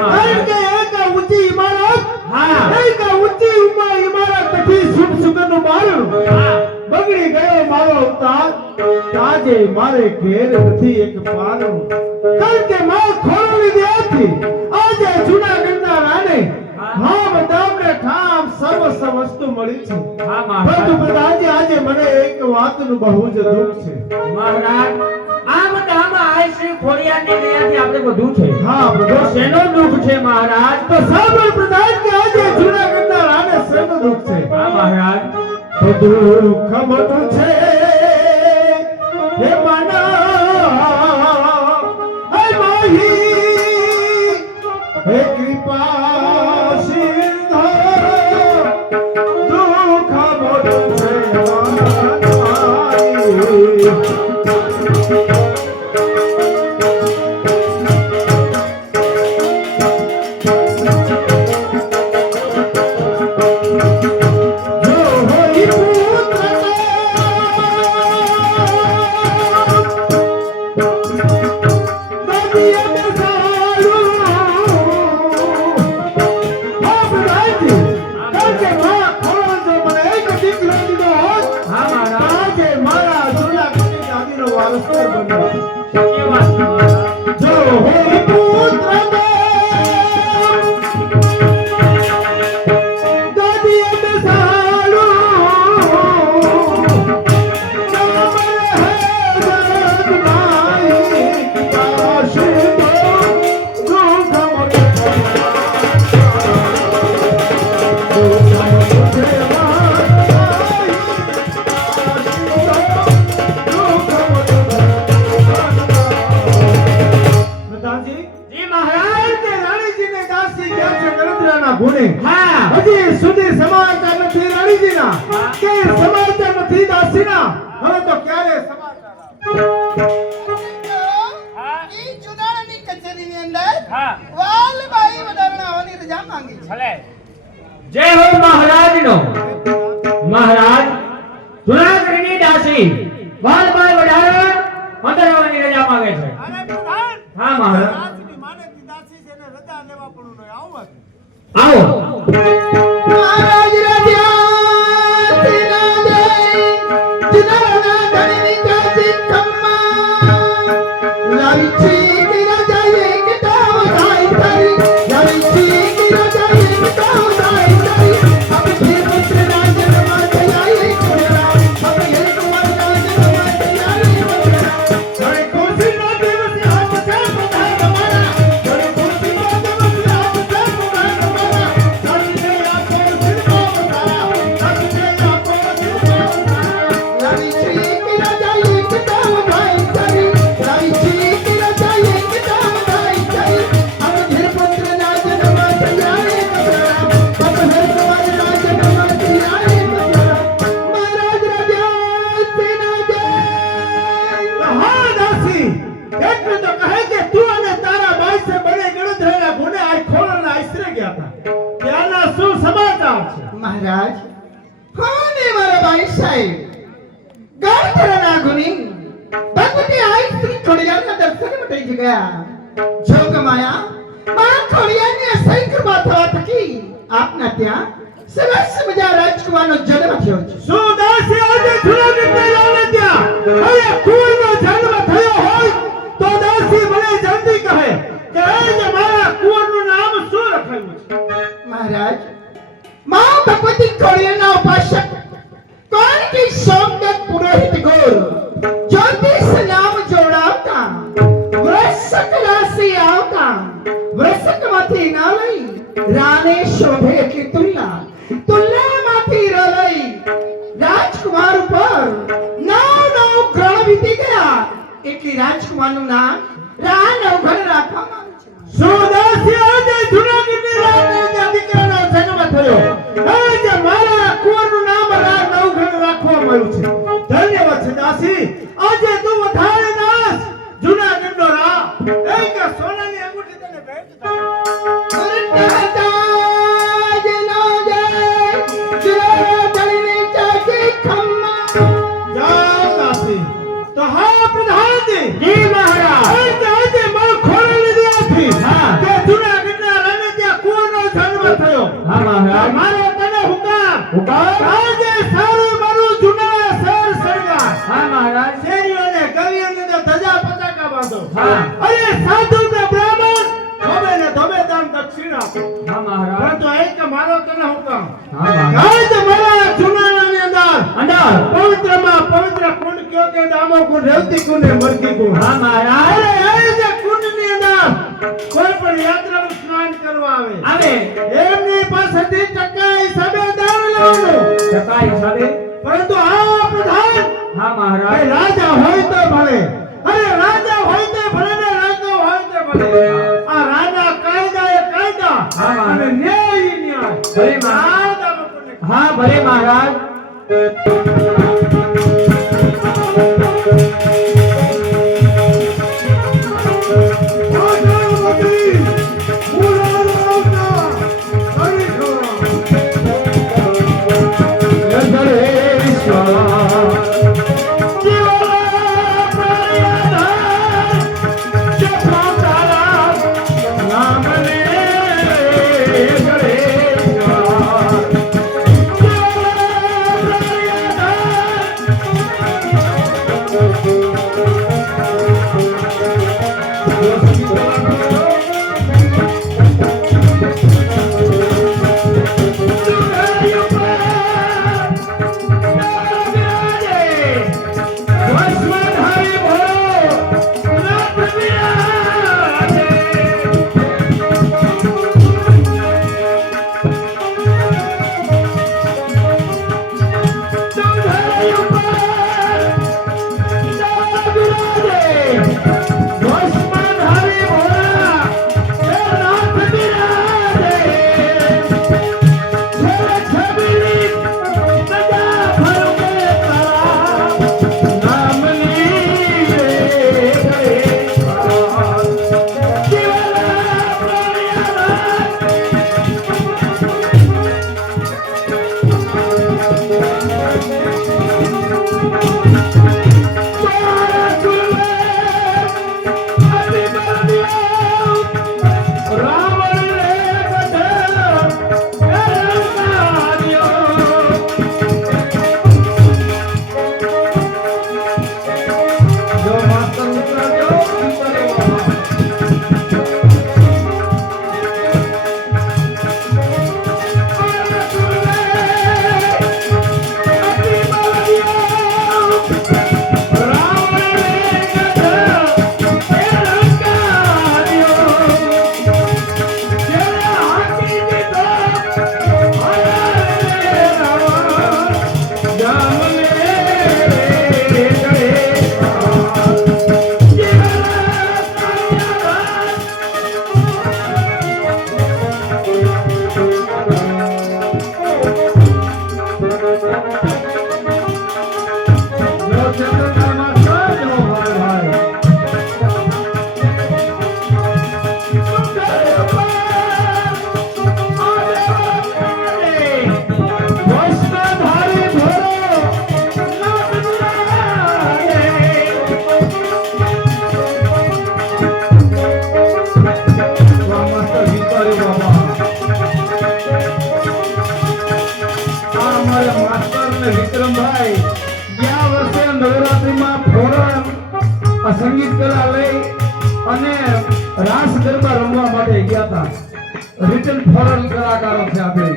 કારણ કે એક ઊંચી ઇમારત હા એક ઊંચી ઇમારત થી શુભ સુગંધનું બારણ બગડી ગયો મારો અવતાર આજે મારે ઘેર નથી એક પારણ કારણ કે માં ખોરવી દેતી આજે જૂનાગઢના રાને હા બધાને ઠામ સર્વ વસ્તુ મળી છે હા પરંતુ મહારાજ આજે મને એક વાતનું બહુ જ દુઃખ છે મહારાજ આ બધામાં આ શ્રી ખોડિયારની દયાથી આપણે બધું છે હા તો પ્રભુ શેનો દુઃખ છે મહારાજ તો સાંભળ પ્રધાન કે આજે જૂનાગઢના રાને શેનો દુઃખ છે હા મહારાજ તો દુઃખ બધું છે હે માના હે માહી હે કૃપા સિંધો દુઃખ બધું છે માના સત્ય વાત છે મહારાજ જો હોય પુત્ર દાદી બેસાડો નામ હે જગમાઈ આશીર્વાદ દુઃખ મોટે ગુણે હા હજી સુધી સમાચાર નથી રાણીજીના કે સમાચાર નથી દાસીના હવે તો ક્યારે સમાચાર હા ઈ જુનાગઢની કચેરીની અંદર હા વાલબાઈ વધારણા આવવાની રજા માંગી છે. ભલે જય હો મહારાજનો મહારાજ જૂનાગઢની દાસી વાલબાઈ વડારણ મંદરવાની રજા માંગે છે અરે પ્રધાન હા મહારાજ રાજની માનકની દાસી છે ને રજા લેવા પડું ન આવવા આવો મહારાજ રાજા તેના જય જુનાગઢના ધણીની કાચી ખમ્મા લાવી છે કે રાજા એક તાવ થાય તારી લાવી છે કે રાજા એક તાવ થાય તારી અબ ફિર પુત્ર રાજનમાં જયાએ કોરા અબ હે કુમાર રાજનમાં જયાએ કોરા ઘરે ખુશી નો દિવસ આપ છે પ્રધાન તમારા ઘરે ખુશી નો દિવસ આપ છે પ્રધાન તમારા સાચે આપો સિરમો તારા સાચે આપો સિરમો લાવી છે કે રાજા એક તાવ થાય તારી લાવી છે કે રાજા એક તાવ થાય તારી અબ ફિર પુત્ર રાજનમાં જયાએ કોરા અબ હે કુમાર રાજનમાં જયાએ કોરા મહારાજ રાજા તેના જય હા દાસી એટલે તો કહે કે તું અને તારા ભાઈ સે બડે ગણધરેલા ગુને આ ખોળના આશરે ગયા હતા ત્યાંના શું સમાચાર છે મહારાજ કોને મારા ભાઈ સાહેબ ગણધરના ગુની ભગવતી આઈ શ્રી ખોડિયારના દર્શન માટે જ ગયા જોગમાયા માં ખોડિયાની અસહ્ય કૃપા થવા થકી આપના ત્યાં સરસ મજા રાજકુમારનો જન્મ થયો છે શું દાસી આજે જૂનાગઢના રાને ત્યાં હવે કુંવરનો જન્મ થયો હોય તો દાસી મને જલ્દી કહે કે આજે મારા કુંવરનું નામ શું રખાયું છે મહારાજ માં ભગવતી ખોડિયારના ઉપાસક કોણ કે સોમદત્ત પુરોહિત ગોર જ્યોતિષ નામ જોડાવતા વૃષક રાશિ આવતા વૃષકમાંથી ના લઈ રાને શોભે એટલી તુલ્લામાંથી લઈ રાજકુમાર ઉપર નવ ગ્રહ વીતી ગયા એટલી રાજકુમારનું નામ રાન અવઘડ રાખવામાં આવ્યું છે શું દાસી આજે જૂનાગઢની રાને ત્યાં દીકરાનો જન્મ થયો આજે મારા કુંવરનું નામ નવઘણ રાખવામાં આવ્યું છે ધન્યવાદ છે દાસી આજે તું વધારે દાસ જૂનાગઢનો રા એક સોનાની અંગૂઠી તને ભેટ જાઓ દાસી તો હા પ્રધાનજી જી મહારાજ આજે આજે મારો ખોળે લીધી હતી હા. કે જૂનાગઢના અરે સાધુ કે બ્રાહ્મણ ધોબે ને ધોબે દાન દક્ષિણા આપો. હા મહારાજ પરંતુ એક કે મારો તને હુકમ હા મહારાજ આજ મારા જુનાણાની અંદર અંદર પવિત્રમાં પવિત્ર કુંડ કયો કે દામો કુંડ રેવતી કુંડ ને મરકી કુંડ. હા મહારાજ અરે એ જે કુંડની અંદર કોઈ પણ યાત્રાળુ સ્નાન કરવા આવે આવે એમની પાસેથી ટકા હિસાબે દાન લેવાનું. ટકા હિસાબે પરંતુ આ પ્રધાન હા એ મહારાજ રાજા હોય તો ભલે, અરે રાજા હોય તો ભલે ને રાજા હોય તો ભલે. આ રાજા કાયદા એ કાયદા હા. અને ન્યાય એ ન્યાય. ભલે મહારાજ. આ દામો કુંડને હા ભલે મહારાજ સંગીત કલા લઈ અને રાસ ગરબા રમવા માટે ગયા હતા. રિટર્ન ફોરેન કલાકારો છે આપણે.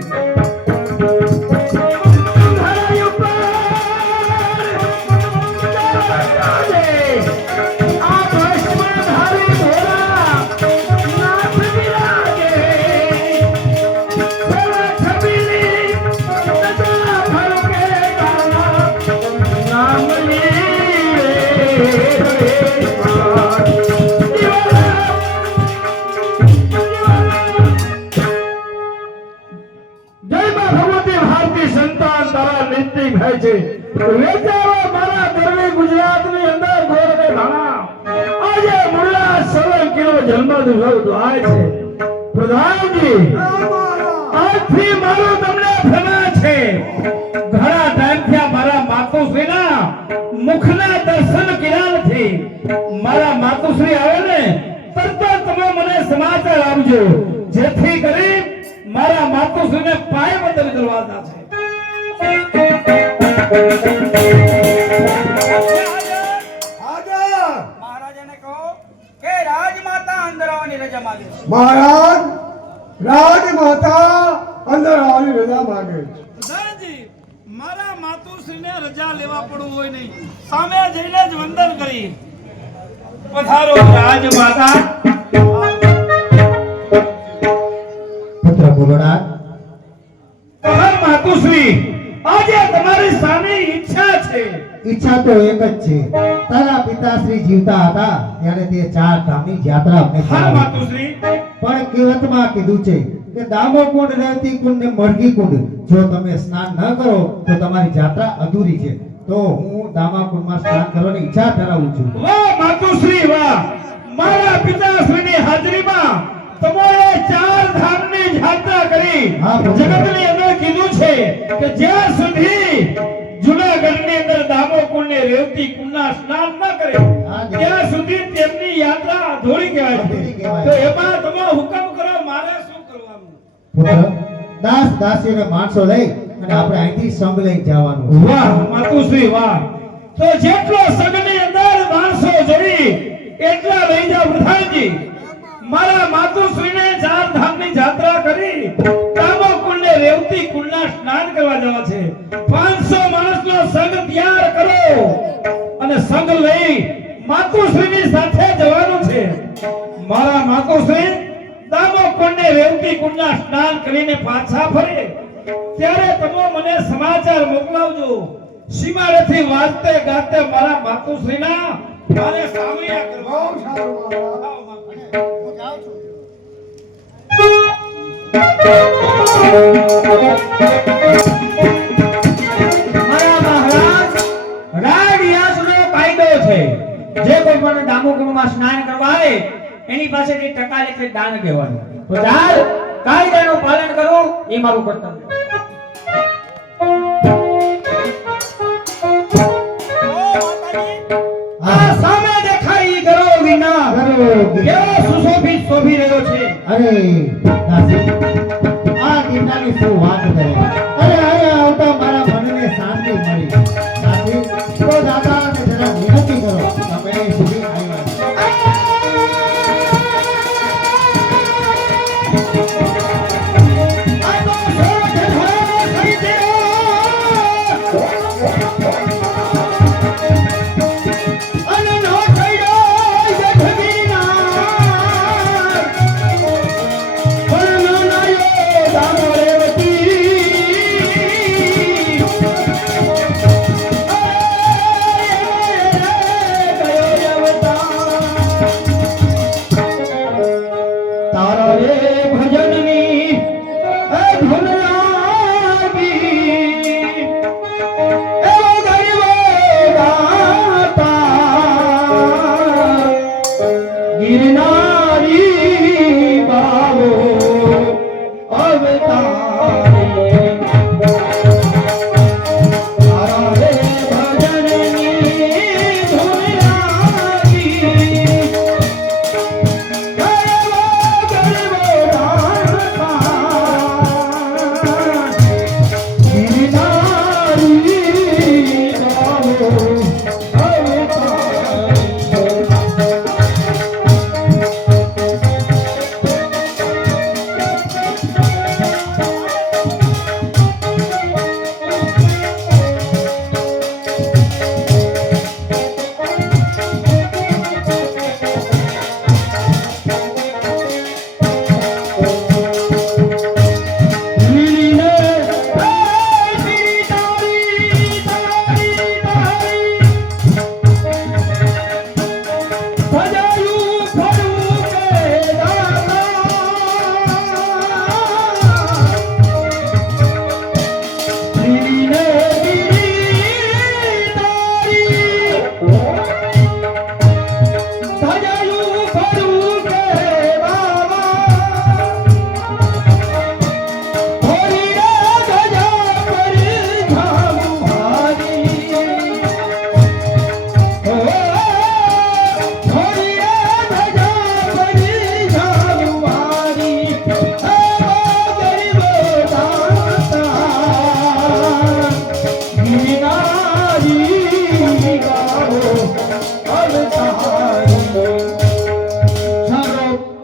વેચારો મારા ગરવી ગુજરાતની અંદર ગોરવે ધાણા આજે મુલ્લા 16 કિલો જન્મદિવસ ઉજવાય છે. પ્રધાનજી આજથી મારો તમને ફેરા છે. ઘણા ટાઈમથી મારા માતુશ્રીના મુખના દર્શન કર્યા નથી. મારા માતુશ્રી આવે ને તરત તમે મને સમાચાર આપજો જેથી કરી મારા માતુશ્રીને પાય બદલ કરવાના છે. મહારાજાને કહો કે આવવાની રજા માંગે છે. મહારાજ રાજમાતા અંદર આવવાની રજા માંગે છે. પ્રધાનજી, મારા માતુશ્રીને રજા લેવા પડવું હોય નહીં, સામે જઈને જ વંદન કરી. પધારો રાજમાતા. પુત્ર બોલોનાથ, મહાન માતુશ્રી, આજે તમારી સામે ઈચ્છા છે. ઈચ્છા તો એક જ છે. તારા પિતાશ્રી જીવતા હતા ત્યારે તે 4 ધામની યાત્રા અમને હા કરાવી. માતુશ્રી, પણ કહેવતમાં કીધું છે કે દામો કુંડ, રેવતી કુંડ ને મરઘી કુંડ જો તમે સ્નાન ન કરો તો તમારી યાત્રા અધૂરી છે. તો હું દામા કુંડમાં સ્નાન કરવાની ઈચ્છા ધરાવું છું. વાહ માતુશ્રી વાહ. મારા પિતાશ્રીની હાજરીમાં તમોએ 4 ધામની યાત્રા કરી. હા, પ્રભુ. જગતની અંદર કીધું છે કે જ્યાં સુધી જૂનાગઢની અંદર દામો કુંડ ને રેવતી કુંડના સ્નાન ન કરે હા, જી. ત્યાં સુધી તેમની યાત્રા અધૂરી કહેવાય અધૂરી છે. કહેવાય. તો એમાં તમે હુકમ કરો, મારે શું કરવાનું? પુત્ર, દાસ દાસીઓને માણસો લઈ અને આપણે અહીંથી સંગ લઈ જવાનું છે. વાહ માતુશ્રી વાહ. તો જેટલો સંઘની અંદર માણસો જોડી એટલા લઈ જાઓ પ્રધાનજી. મારા માતુશ્રીને 4 ધામની યાત્રા કરી દામો કુંડ ને રેવતી કુંડના સ્નાન કરવા જવા છે. 500 માણસનો સંઘ તૈયાર કરો અને સંઘ લઈ માતુશ્રીની સાથે જવાનું છે. મારા માતુશ્રી દામો કુંડ ને રેવતી કુંડના સ્નાન કરીને પાછા ફરે ત્યારે તમે મને સમાચાર મોકલાવજો. સીમાડેથી વાજતે ગાતે મારા માતુશ્રીના મારે સામૈયા કરવા. બહુ સારું મહારાજ. આવો માતુશ્રી. હું જાઉં છું. મારા મહારાજ, રાજયાસનો કાયદો છે. જે કોઈ પણ દામોકુંડમાં સ્નાન કરવા આવે એની પાસેથી ટકા લેખે દાન દેવાનું. તો ચાલ કાયદાનું પાલન કરવું એ મારું કર્તવ્ય. આ સામે દેખાય ઈ ગરો વિના કેવો સુશોભિત શોભી રહ્યો છે. અરે દાસી, આ ગિરનારની શું વાત કરે. અરે અહીંયા આવતા મારા મનને શાંતિ મળી. દાસી, તો દાતાને જરા વિનંતી કરો તમે અહીં સુધી આવ્યા. આ તો સોઠ ભરનો થઈ ગયો. અને નો થઈ ગયો જગદીના. પણ નો નાયો દામો રેવતી. તારા રે ભજનની ધૂન લાગી. એવો ગરીબો દાતા ગિરનારી બાવો અવતારી. તારા રે ભજનની ધૂન લાગી.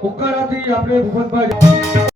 ઉકાળાથી આપણે ભૂપતભાઈ